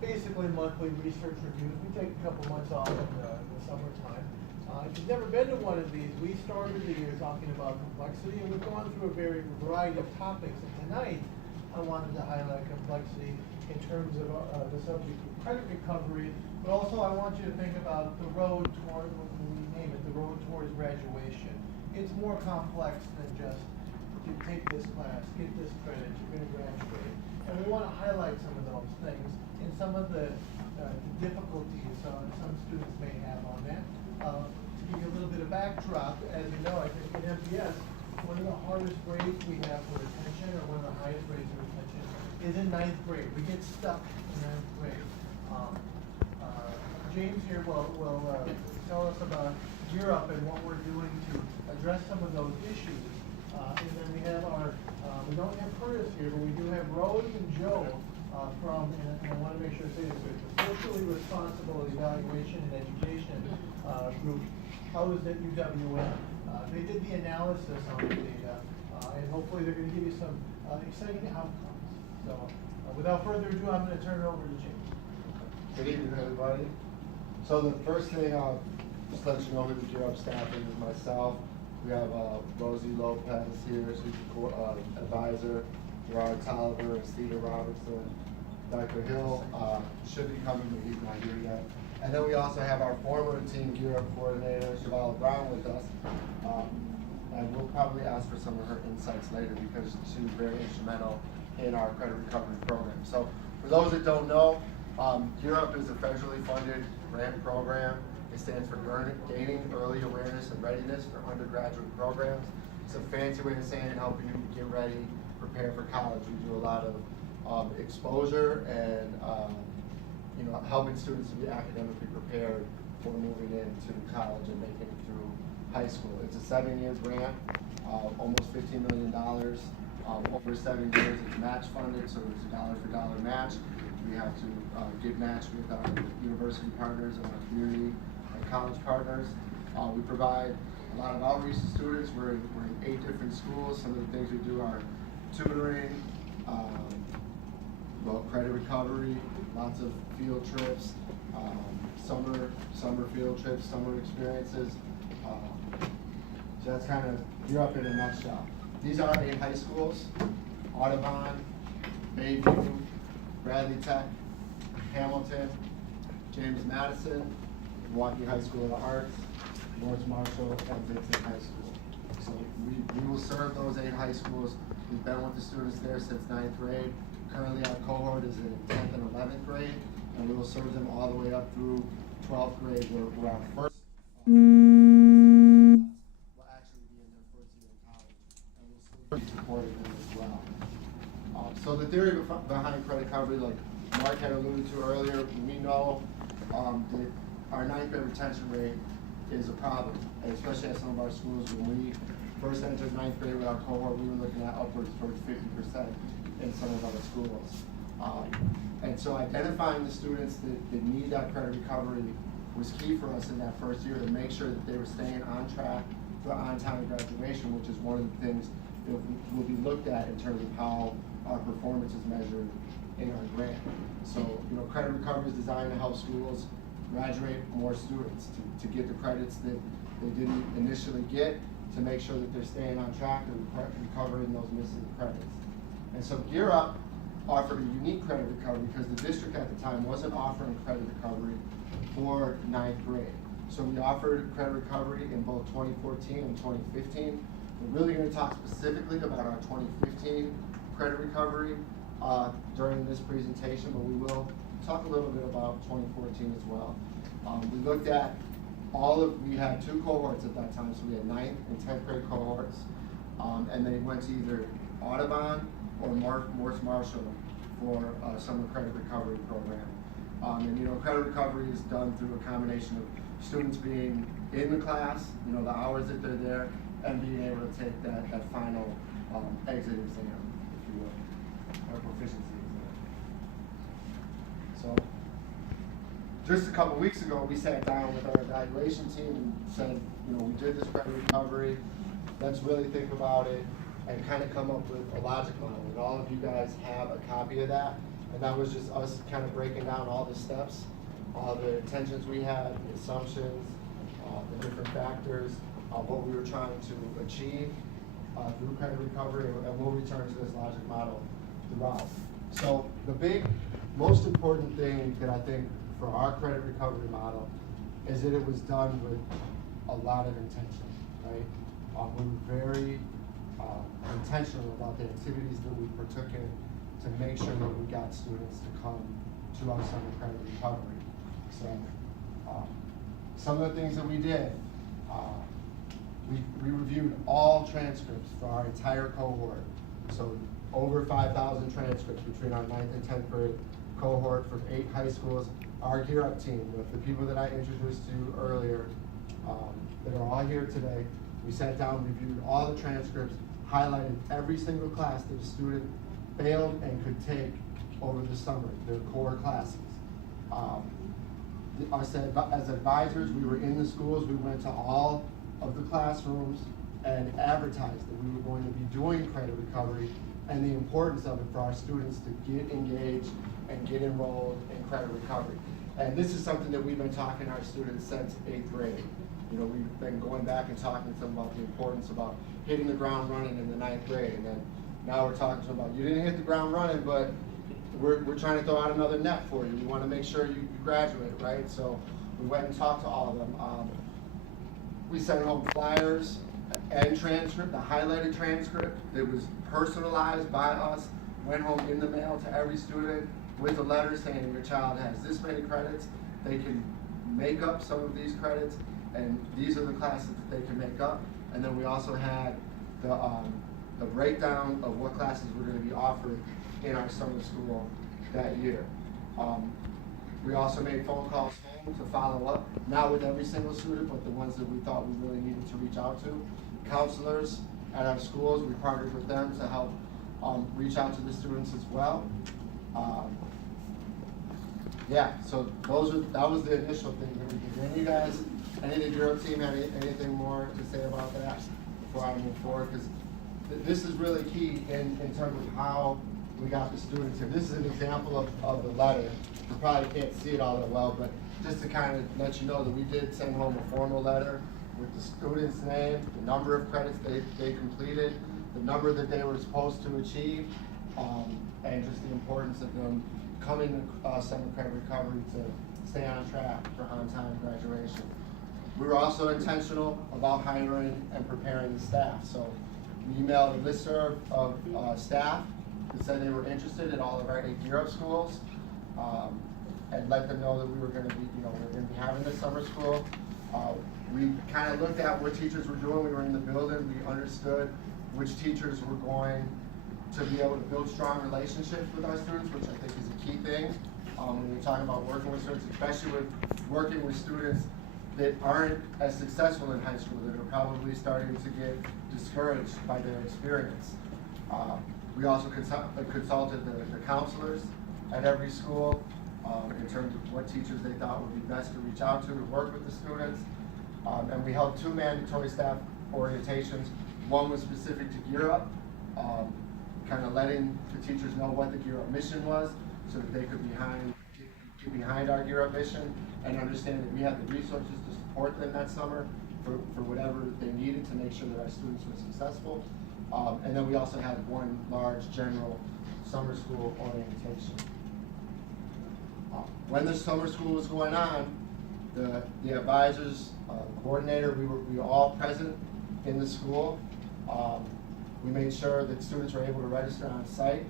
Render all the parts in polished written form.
basically monthly research reviews. We take a couple months off in the summertime. If you've never been to one of these, we started the year talking about complexity, and we've gone through a variety of topics. And tonight, I wanted to highlight complexity in terms of the subject of credit recovery, but also I want you to think about the road toward, what we name it, the road towards graduation. It's more complex than just, you take this class, get this credit, you're going to graduate. And we want to highlight some of those things and some of the difficulties some students may have on that. To give you a little bit of backdrop, as you know, I think in MPS, one of the hardest grades we have for retention, or one of the highest grades of retention, is in 9th grade. We get stuck in 9th grade. James here will tell us about Gear Up and what we're doing to address some of those issues. And then we have we don't have Curtis here, but we do have Rose and Joe from, and I want to make sure I say this right, the Socially Responsible Evaluation and Education group housed at UWM. They did the analysis on the data, and hopefully they're going to give you some exciting outcomes. So without further ado, I'm going to turn it over to James. Good evening, everybody. So the first thing I'll just let you know who the Gear Up staff is myself. We have Rosie Lopez here, she's the advisor, Gerard Tolliver and Stephen Robertson. Dr. Hill should be coming, but he's not here yet. And then we also have our former team Gear Up coordinator, Cheval Brown, with us. And we'll probably ask for some of her insights later because she was very instrumental in our credit recovery program. So for those that don't know, Gear Up is a federally funded grant program. It stands for Gaining Early Awareness and Readiness for Undergraduate Programs. It's a fancy way of saying helping you get ready, prepare for college. We do a lot of exposure and helping students to be academically prepared for moving into college and making it through high school. It's a 7-year grant, almost $15 million. Over 7 years, it's match funded, so it's a dollar for dollar match. We have to get matched with our university partners and our community and college partners. We provide a lot of outreach to students. We're in 8 different schools. Some of the things we do are tutoring, credit recovery, lots of field trips, summer field trips, summer experiences. So that's kind of Gear Up in a nutshell. These are 8 high schools: Audubon, Bayview, Bradley Tech, Hamilton, James Madison, MILWAUKEE High School of the Arts, North Marshall, and Vincent High School. So we will serve those 8 high schools. We've been with the students there since 9th grade. Currently our cohort is in 10th and 11th grade, and we will serve them all the way up through 12th grade, where our first will actually be in their first year in college, and we'll still be supporting them as well. So the theory behind credit recovery, like Mark had alluded to earlier, we know that our 9th grade retention rate is a problem, and especially at some of our schools. When we first entered 9th grade with our cohort, we were looking at upwards towards 50% in some of our schools. And so identifying the students that need that credit recovery was key for us in that first year to make sure that they were staying on track for on-time graduation, which is one of the things that will be looked at in terms of how our performance is measured in our grant. So, credit recovery is designed to help schools graduate more students to get the credits that they didn't initially get, to make sure that they're staying on track and recovering those missing credits. And so Gear Up offered a unique credit recovery because the district at the time wasn't offering credit recovery for 9th grade. So we offered credit recovery in both 2014 and 2015. We're really going to talk specifically about our 2015 credit recovery during this presentation, but we will talk a little bit about 2014 as well. We looked at we had 2 cohorts at that time, so we had 9th and 10th grade cohorts, and they went to either Audubon or North Marshall for summer credit recovery program. And credit recovery is done through a combination of students being in the class, the hours that they're there, and being able to take that final exit exam, if you will, or proficiency exam. So just a couple weeks ago, we sat down with our evaluation team and said, we did this credit recovery. Let's really think about it and kind of come up with a logic model. And all of you guys have a copy of that. And that was just us kind of breaking down all the steps, all the intentions we had, the assumptions, the different factors, what we were trying to achieve through credit recovery, and we'll return to this logic model throughout. So the most important thing that I think for our credit recovery model is that it was done with a lot of intention, right? We were very intentional about the activities that we partook in to make sure that we got students to come to our summer credit recovery. So some of the things that we did, we reviewed all transcripts for our entire cohort. So over 5,000 transcripts between our 9th and 10th grade cohort from 8 high schools. Our Gear Up team, with the people that I introduced to you earlier, that are all here today, we sat down, reviewed all the transcripts, highlighted every single class that a student failed and could take over the summer, their core classes. As advisors, we were in the schools, we went to all of the classrooms and advertised that we were going to be doing credit recovery and the importance of it for our students to get engaged and get enrolled in credit recovery. And this is something that we've been talking to our students since 8th grade. You know, we've been going back and talking to them about the importance about hitting the ground running in the 9th grade. And then now we're talking to them about, you didn't hit the ground running, but we're trying to throw out another net for you. We want to make sure you graduate, right? So we went and talked to all of them. We sent home flyers and transcript, the highlighted transcript that was personalized by us, went home in the mail to every student with a letter saying your child has this many credits, they can make up some of these credits, and these are the classes that they can make up. And then we also had the breakdown of what classes were going to be offered in our summer school that year. We also made phone calls home to follow up, not with every single student, but the ones that we thought we really needed to reach out to. Counselors at our schools, we partnered with them to help reach out to the students as well. Yeah, so that was the initial thing that we did. And you guys, any of the Gear Up team had anything more to say about that before I move forward? Because this is really key in terms of how we got the students here. This is an example of the letter. You probably can't see it all that well, but just to kind of let you know that we did send home a formal letter with the student's name, the number of credits they completed, the number that they were supposed to achieve, and just the importance of them coming to summer credit recovery to stay on track for on-time graduation. We were also intentional about hiring and preparing the staff. So we emailed a listserv of staff that said they were interested in all of our 8 Gear Up schools, and let them know that we were going to be, we were going to be having this summer school. We kind of looked at what teachers were doing. We were in the building. We understood which teachers were going to be able to build strong relationships with our students, which I think is a key thing when you're talking about working with students, especially with working with students that aren't as successful in high school, that are probably starting to get discouraged by their experience. We also consulted the counselors at every school in terms of what teachers they thought would be best to reach out to work with the students. And we held 2 mandatory staff orientations. One was specific to Gear Up, kind of letting the teachers know what the Gear Up mission was so that they could get behind our Gear Up mission and understand that we have the resources to support them that summer for whatever they needed to make sure that our students were successful. And then we also had one large general summer school orientation. When the summer school was going on, the advisors, coordinator, we were all present in the school. We made sure that students were able to register on site.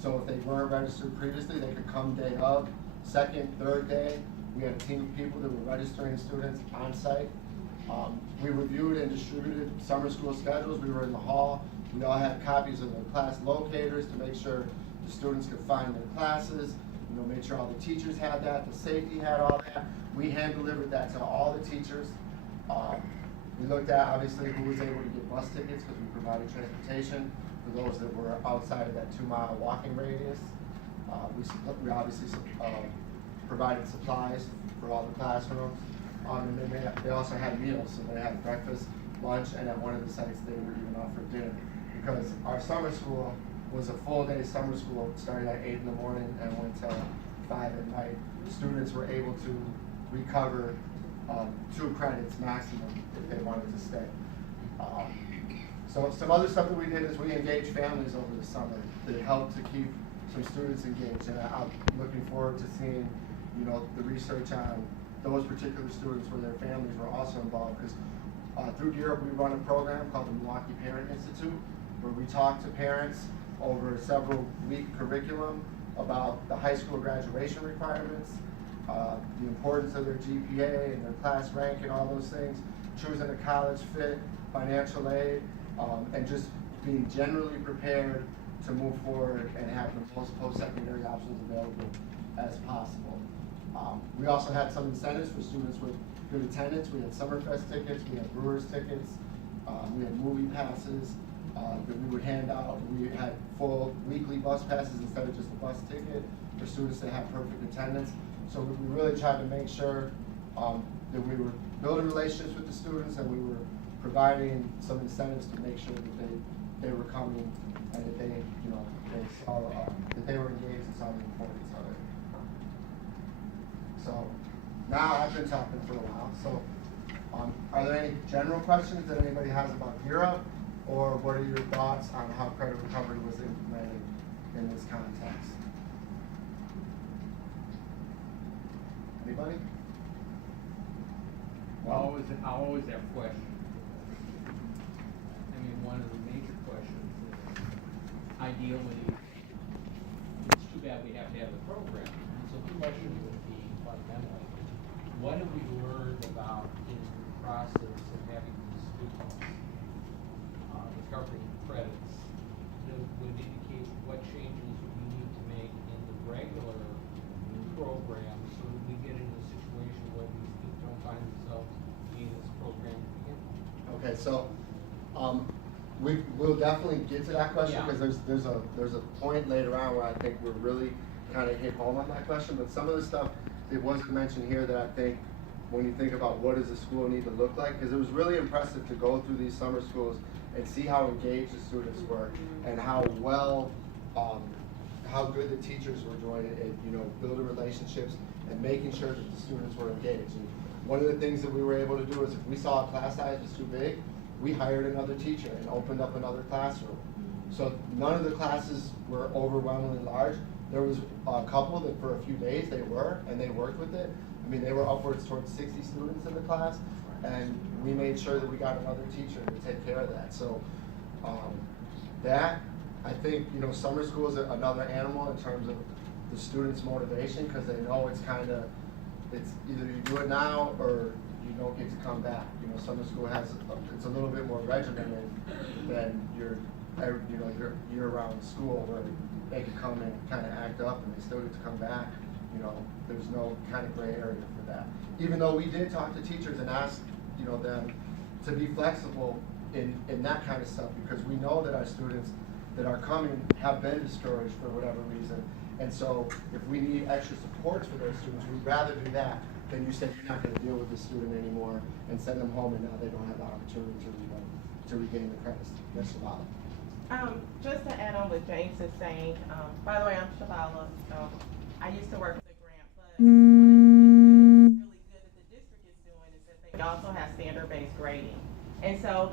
So if they weren't registered previously, they could come day of. Second, third day, we had a team of people that were registering students on site. We reviewed and distributed summer school schedules. We were in the hall. We all had copies of the class locators to make sure the students could find their classes. Made sure all the teachers had that, the safety had all that. We hand delivered that to all the teachers. We looked at obviously who was able to get bus tickets because we provided transportation for those that were outside of that 2-mile walking radius. We obviously provided supplies for all the classrooms. And then they also had meals, so they had breakfast, lunch, and at one of the sites they were even offered dinner. Because our summer school was a full day summer school, started at 8 in the morning and went till 5 at night. Students were able to recover 2 credits maximum if they wanted to stay. So some other stuff that we did is we engaged families over the summer that helped to keep some students engaged, and I'm looking forward to seeing, you know, the research on those particular students where their families were also involved, because through Europe we run a program called the MILWAUKEE Parent Institute, where we talk to parents over a several week curriculum about the high school graduation requirements, the importance of their GPA and their class rank and all those things, choosing a college fit, financial aid, and just being generally prepared to move forward and have the most post-secondary options available as possible. We also had some incentives for students with good attendance. We had Summerfest tickets, we had Brewers tickets, we had movie passes that we would hand out. We had full weekly bus passes instead of just a bus ticket for students that had perfect attendance. So we really tried to make sure that we were building relationships with the students, and we were providing some incentives to make sure that they were coming and that they, you know, they saw that they were engaged and saw the importance of it. So now I've been talking for a while. So are there any general questions that anybody has about Europe, or what are your thoughts on how credit recovery was implemented in this context? Anybody? I'll always have questions. I mean, one of the major questions is, ideally, it's too bad we have to have the program. So the question would be fundamentally, what have we learned about in the process of having these students recovering credits that would indicate what changes we need to make in the regular program so that we get into a situation where these kids don't find themselves in this program to begin with? Okay, so we'll definitely get to that question, Yeah. because there's a point later on where I think we're really kind of hit home on that question. But some of the stuff that wasn't mentioned here that I think, when you think about what does a school need to look like, because it was really impressive to go through these summer schools and see how engaged the students were and how well, how good the teachers were doing it, you know, building relationships and making sure that the students were engaged. And one of the things that we were able to do is, if we saw a class size was too big, we hired another teacher and opened up another classroom. So none of the classes were overwhelmingly large. There was a couple that for a few days they were, and they worked with it. I mean, they were upwards towards 60 students in the class, and we made sure that we got another teacher to take care of that. So that, I think, you know, summer school is another animal in terms of the students' motivation, because they know it's either you do it now or you don't get to come back. You know, summer school it's a little bit more regimented than your year-round school, where they can come and kind of act up and they still get to come back. You know, there's no kind of gray area for that. Even though we did talk to teachers and ask, you know, them to be flexible in that kind of stuff, because we know that our students that are coming have been discouraged for whatever reason. And so if we need extra supports for those students, we'd rather do that than you said you're not going to deal with the student anymore and send them home, and now they don't have the opportunity to regain the credits. Yes, Shalala. Just to add on what James is saying, by the way, I'm Shalala. I used to work with the grant, but one of the things that's really good that the district is doing is that they also have standard-based grading. And so